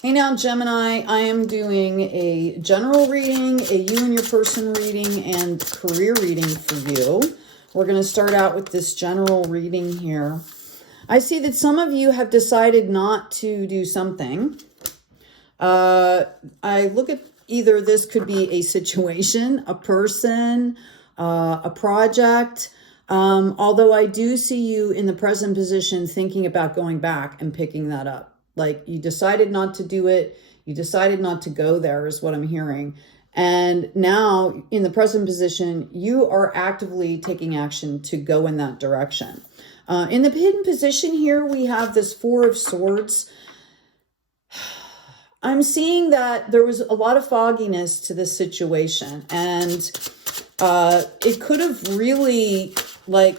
Hey now, Gemini, I am doing a general reading, a you and your person reading, and career reading for you. We're going to start out with this general reading here. I see that some of you have decided not to do something. I look at either this could be a situation, a person, a project. Although I do see you in the present position thinking about going back and picking that up. Like you decided not to do it. You decided not to go there is what I'm hearing. And now in the present position, you are actively taking action to go in that direction. In the hidden position here, we have this Four of Swords. I'm seeing that there was a lot of fogginess to this situation, and it could have really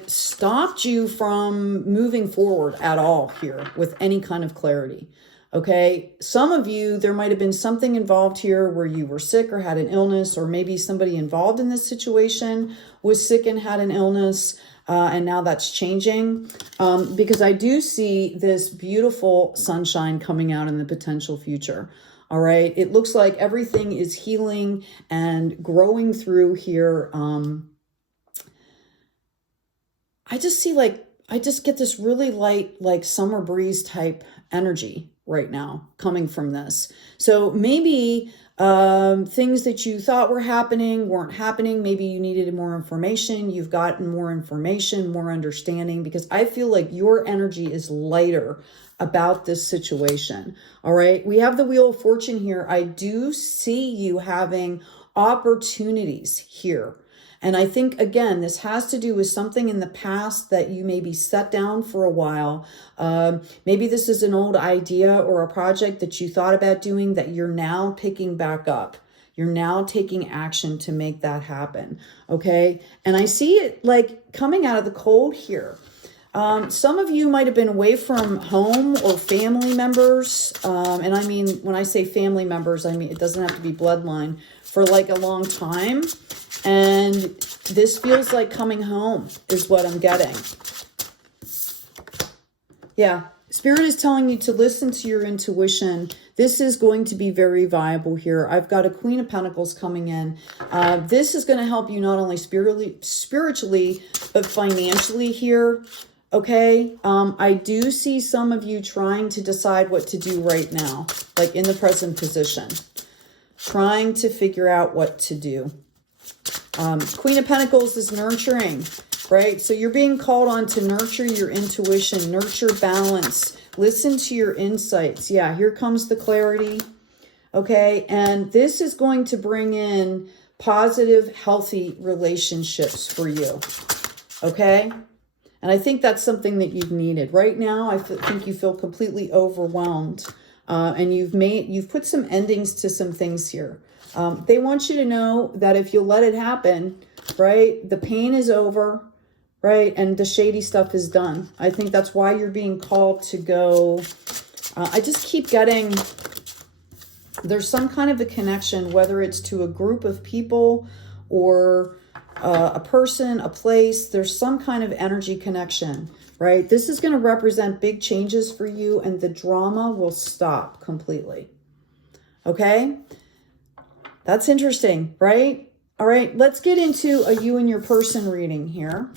stopped you from moving forward at all here with any kind of clarity. Okay, some of you, there might have been something involved here where you were sick or had an illness, or maybe somebody involved in this situation was sick and had an illness, and now that's changing, because I do see this beautiful sunshine coming out in the potential future. All right, it looks like everything is healing and growing through here. I just see I just get this really light, summer breeze type energy right now coming from this. So maybe things that you thought were happening weren't happening. Maybe you needed more information. You've gotten more information, more understanding, because I feel like your energy is lighter about this situation. All right. We have the Wheel of Fortune here. I do see you having opportunities here. And I think, again, this has to do with something in the past that you maybe set down for a while. Maybe this is an old idea or a project that you thought about doing that you're now picking back up. You're now taking action to make that happen. Okay. And I see it coming out of the cold here. Some of you might have been away from home or family members. And I mean, when I say family members, I mean, it doesn't have to be bloodline, for a long time. And this feels like coming home is what I'm getting. Yeah. Spirit is telling you to listen to your intuition. This is going to be very viable here. I've got a Queen of Pentacles coming in. This is going to help you not only spiritually, but financially here. Okay. I do see some of you trying to decide what to do right now, in the present position, trying to figure out what to do. Queen of Pentacles is nurturing, right? So you're being called on to nurture your intuition, nurture balance, listen to your insights. Yeah, here comes the clarity. Okay. And this is going to bring in positive, healthy relationships for you. Okay. And I think that's something that you've needed. Right now, I think you feel completely overwhelmed. And you've put some endings to some things here. They want you to know that if you let it happen, right, the pain is over, right, and the shady stuff is done. I think that's why you're being called to go. I just keep getting, there's some kind of a connection, whether it's to a group of people or a person, a place. There's some kind of energy connection, right? This is going to represent big changes for you, and the drama will stop completely. Okay? That's interesting, right? All right, let's get into a you and your person reading here.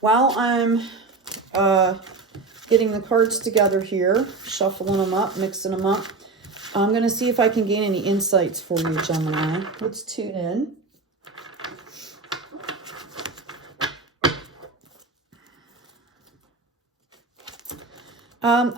While I'm getting the cards together here, shuffling them up, mixing them up, I'm going to see if I can gain any insights for you, Gemini. Let's tune in.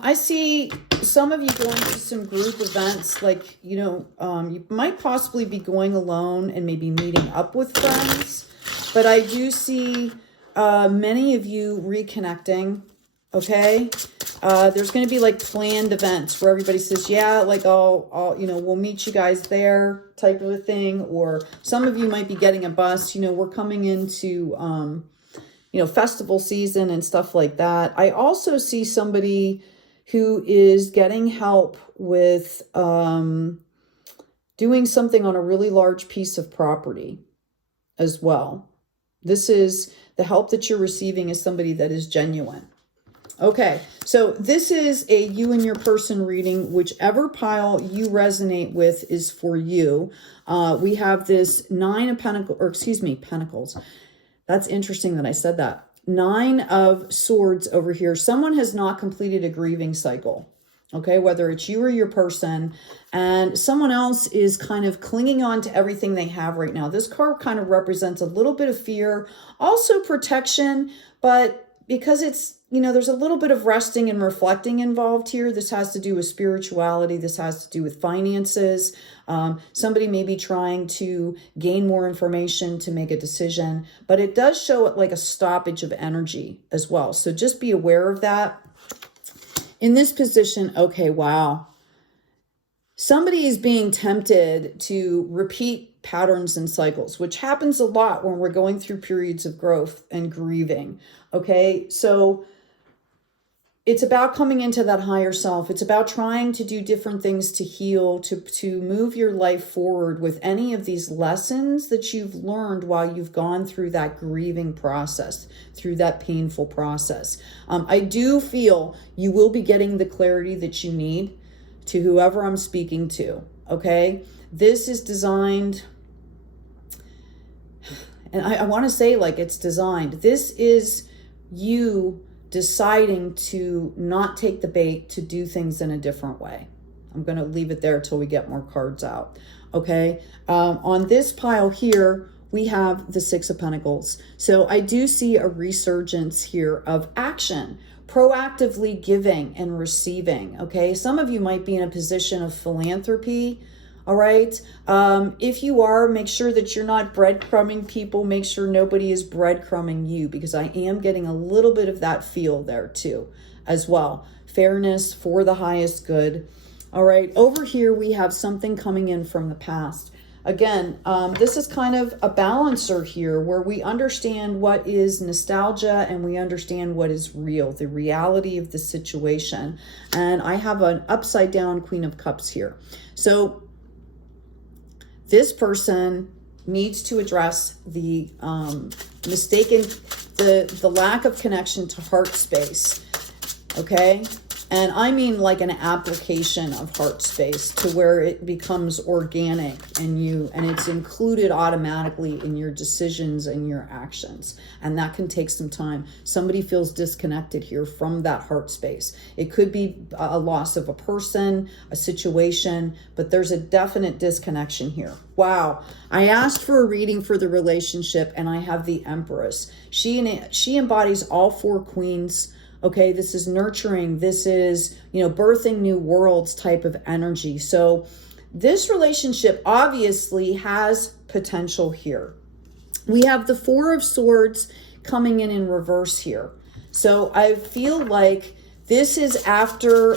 I see some of you going to some group events, you might possibly be going alone and maybe meeting up with friends, but I do see many of you reconnecting. Okay. There's going to be planned events where everybody says, yeah, I'll we'll meet you guys there type of a thing. Or some of you might be getting a bus, we're coming into, festival season and stuff like that. I also see somebody who is getting help with doing something on a really large piece of property as well. This is the help that you're receiving is somebody that is genuine. Okay, so this is a you and your person reading. Whichever pile you resonate with is for you. We have this 9 of Pentacles, or excuse me, Pentacles. That's interesting that I said that. 9 of Swords over here. Someone has not completed a grieving cycle. Okay, whether it's you or your person, and someone else is kind of clinging on to everything they have right now. This card kind of represents a little bit of fear, also protection, but because it's, you know, there's a little bit of resting and reflecting involved here. This has to do with spirituality. This has to do with finances. Somebody may be trying to gain more information to make a decision, but it does show it like a stoppage of energy as well. So just be aware of that. In this position, okay, wow. Somebody is being tempted to repeat patterns and cycles, which happens a lot when we're going through periods of growth and grieving. Okay, so it's about coming into that higher self. It's about trying to do different things to heal, to move your life forward with any of these lessons that you've learned while you've gone through that grieving process, through that painful process. I do feel you will be getting the clarity that you need to whoever I'm speaking to, okay? This is designed, and I want to say like it's designed. This is you deciding to not take the bait, to do things in a different way. I'm going to leave it there till we get more cards out. Okay. On this pile here, we have the 6 of Pentacles. So I do see a resurgence here of action, proactively giving and receiving. Okay. Some of you might be in a position of philanthropy. All right. If you are, make sure that you're not breadcrumbing people. Make sure nobody is breadcrumbing you, because I am getting a little bit of that feel there too, as well. Fairness for the highest good. All right. Over here, we have something coming in from the past. Again, this is kind of a balancer here where we understand what is nostalgia and we understand what is real, the reality of the situation. And I have an upside down Queen of Cups here. So this person needs to address the the lack of connection to heart space, okay? And I mean like an application of heart space to where it becomes organic and it's included automatically in your decisions and your actions. And that can take some time. Somebody feels disconnected here from that heart space. It could be a loss of a person, a situation, but there's a definite disconnection here. Wow. I asked for a reading for the relationship and I have the Empress. She embodies all 4 queens. Okay, this is nurturing. This is, you know, birthing new worlds type of energy. So this relationship obviously has potential here. We have the 4 of Swords coming in reverse here. So I feel like this is after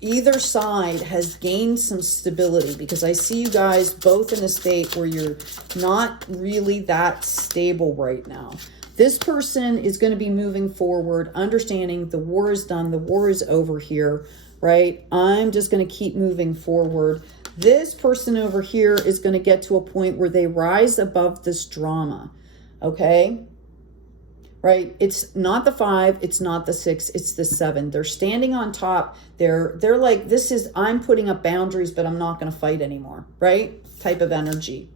either side has gained some stability, because I see you guys both in a state where you're not really that stable right now. This person is going to be moving forward, understanding the war is done, the war is over here, right? I'm just going to keep moving forward. This person over here is going to get to a point where they rise above this drama, okay? Right? It's not the 5, it's not the 6, it's the 7. They're standing on top. They're like, this is, I'm putting up boundaries, but I'm not going to fight anymore, right? Type of energy.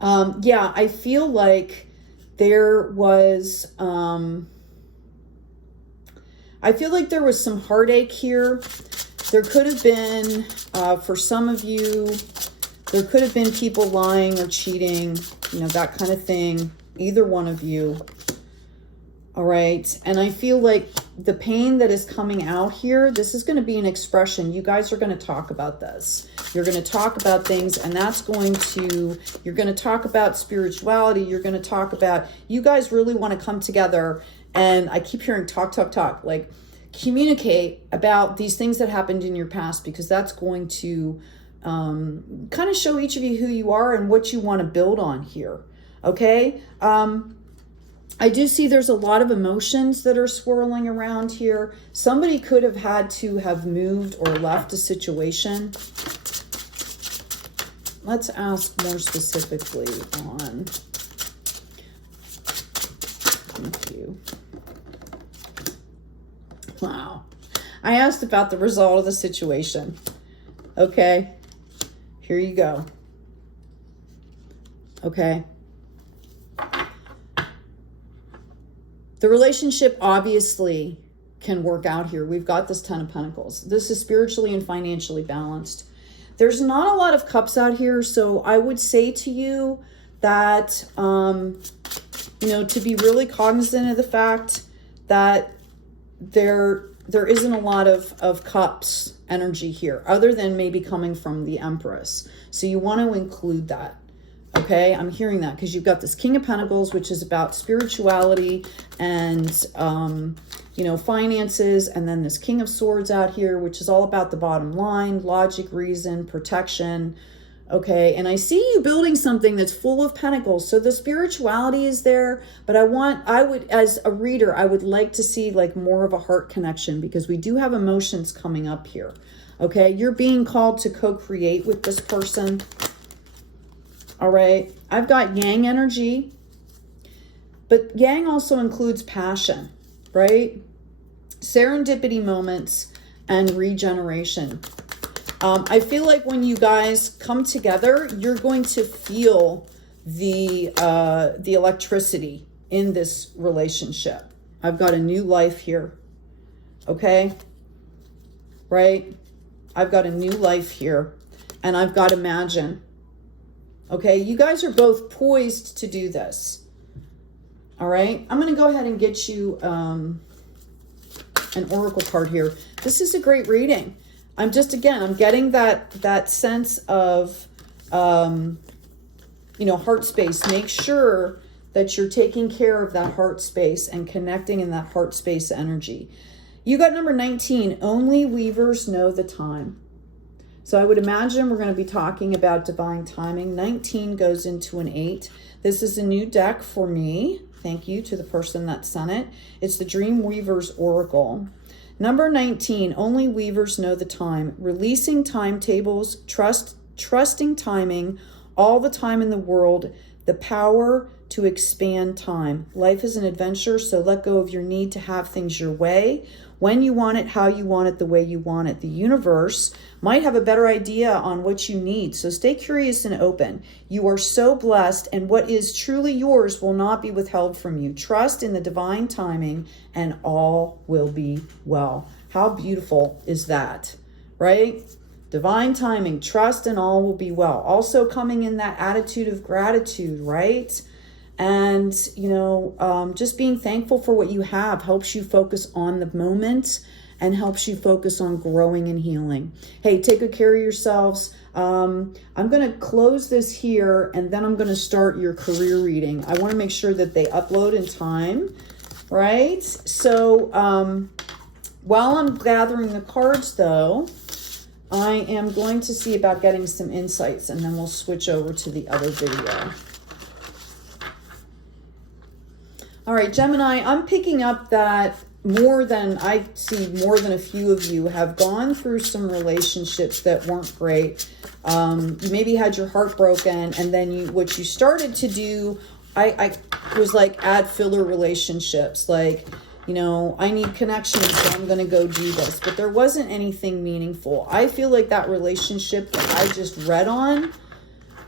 Yeah, I feel like there was, I feel like there was some heartache here. There could have been, for some of you, there could have been people lying or cheating, you know, that kind of thing. Either one of you. All right. And I feel like the pain that is coming out here, this is going to be an expression. You guys are going to talk about this. You're going to talk about things, and that's going to, you're going to talk about spirituality. You're going to talk about, you guys really want to come together. And I keep hearing talk, like communicate about these things that happened in your past, because that's going to kind of show each of you who you are and what you want to build on here. Okay. I do see there's a lot of emotions that are swirling around here. Somebody could have had to have moved or left a situation. Let's ask more specifically on, thank you. I asked about the result of the situation. Okay, here you go. Okay. The relationship obviously can work out here. We've got this Ten of Pentacles. This is spiritually and financially balanced. There's not a lot of cups out here, so I would say to you that, you know, to be really cognizant of the fact that there isn't a lot of cups energy here, other than maybe coming from the Empress. So you want to include that. Okay, I'm hearing that because you've got this King of Pentacles, which is about spirituality and, you know, finances. And then this King of Swords out here, which is all about the bottom line, logic, reason, protection. Okay, and I see you building something that's full of pentacles. So the spirituality is there, but I would, as a reader, I would like to see like more of a heart connection because we do have emotions coming up here. Okay, you're being called to co-create with this person. All right, I've got Yang energy, but Yang also includes passion, right? Serendipity moments and regeneration. I feel like when you guys come together, you're going to feel the electricity in this relationship. I've got a new life here, okay? Right? I've got a new life here, and I've got Imagine. Okay, you guys are both poised to do this. All right, I'm going to go ahead and get you an oracle card here. This is a great reading. I'm getting that sense of, you know, heart space. Make sure that you're taking care of that heart space and connecting in that heart space energy. You got number 19, only weavers know the time. So I would imagine we're going to be talking about divine timing. 19 goes into an 8. This is a new deck for me. Thank you to the person that sent it. It's the Dream Weaver's Oracle. Number 19, only weavers know the time. Releasing timetables, trusting timing, all the time in the world, the power to expand time. Life is an adventure, so let go of your need to have things your way. When you want it, how you want it, the way you want it. The universe might have a better idea on what you need, so stay curious and open. You are so blessed, and what is truly yours will not be withheld from you. Trust in the divine timing, and all will be well. How beautiful is that, right? Divine timing, trust, and all will be well. Also coming in that attitude of gratitude, right? And, you know, just being thankful for what you have helps you focus on the moment and helps you focus on growing and healing. Hey, take good care of yourselves. I'm going to close this here, and then I'm going to start your career reading. I want to make sure that they upload in time, right? So while I'm gathering the cards, though, I am going to see about getting some insights, and then we'll switch over to the other video. All right, Gemini, I'm picking up that more than a few of you have gone through some relationships that weren't great. You maybe had your heart broken, and then what you started to do, I was like add filler relationships, like, you know, I need connections, so I'm going to go do this. But there wasn't anything meaningful. I feel like that relationship that I just read on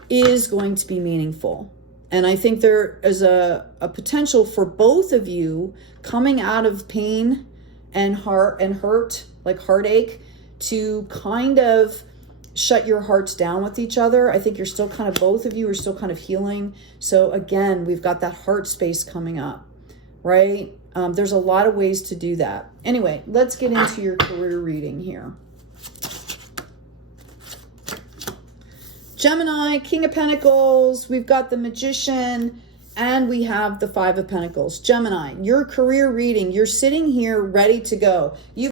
is going to be meaningful. And I think there is a potential for both of you coming out of pain and hurt, like heartache, to kind of shut your hearts down with each other. I think both of you are still kind of healing. So again, we've got that heart space coming up, right? There's a lot of ways to do that. Anyway, let's get into your career reading here. Gemini, King of Pentacles, we've got the Magician, and we have the Five of Pentacles. Gemini, your career reading, you're sitting here ready to go.